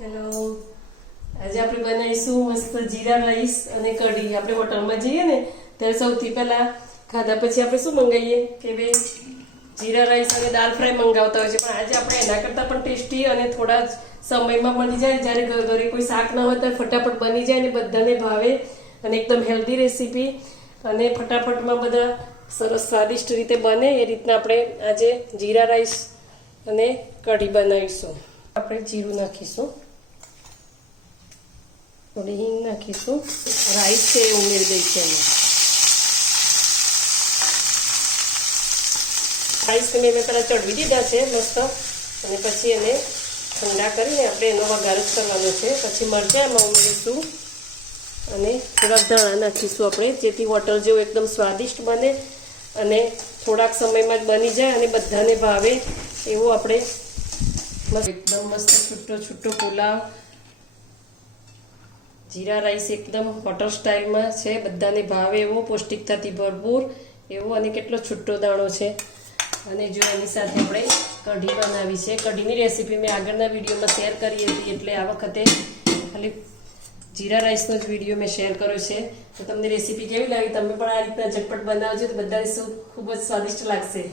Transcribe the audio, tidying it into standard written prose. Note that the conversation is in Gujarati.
હેલો, આજે આપણે બનાવીશું મસ્ત જીરા રાઈસ અને કઢી. આપણે હોટલમાં જઈએ ને ત્યારે સૌથી પહેલા ખાધા પછી આપણે શું મંગાવીએ કે ભાઈ જીરા રાઈસ અને દાલ ફ્રાય મંગાવતા હોય છે. પણ આજે આપણે એના કરતાં પણ ટેસ્ટી અને થોડા જ સમયમાં બની જાય, જ્યારે ઘરે કોઈ શાક ના હોય તો ફટાફટ બની જાય અને બધાને ભાવે અને એકદમ હેલ્ધી રેસીપી અને ફટાફટમાં બધા સરસ સ્વાદિષ્ટ રીતે બને એ રીતના આપણે આજે જીરા રાઈસ અને કઢી બનાવીશું. આપણે જીરું નાખીશું, થોડી હિંગ નાખીશું, રાઈસ છે એ ઉમેરી દઈશું એમાં. રાઈસ મેં પહેલાં ચડવી દીધા છે મસ્ત, અને પછી એને ઠંડા કરીને આપણે એનો વઘાર જ કરવાનો છે. પછી મરચાંમાં ઉમેરીશું અને થોડાક ધાણા નાખીશું આપણે, જેથી હોટલ જેવું એકદમ સ્વાદિષ્ટ બને અને થોડાક સમયમાં જ બની જાય અને બધાને ભાવે એવું આપણે એકદમ મસ્ત છૂટો છૂટો પુલાવ, જીરા રાઈસ એકદમ હોટલ સ્ટાઇલમાં છે, બધાને ભાવે એવો, પૌષ્ટિકતાથી ભરપૂર એવો અને કેટલો છૂટો દાણો છે. અને જો એની સાથે આપણે કઢી બનાવી છે. કઢીની રેસીપી મેં આગળના વિડીયોમાં શેર કરી હતી, એટલે આ વખતે ખાલી જીરા રાઈસનો જ વિડીયો મેં શેર કર્યો છે. તો તમને રેસીપી કેવી લાગી? તમે પણ આ રીતના ઝટપટ બનાવજો તો બધાને ખૂબ જ સ્વાદિષ્ટ લાગશે.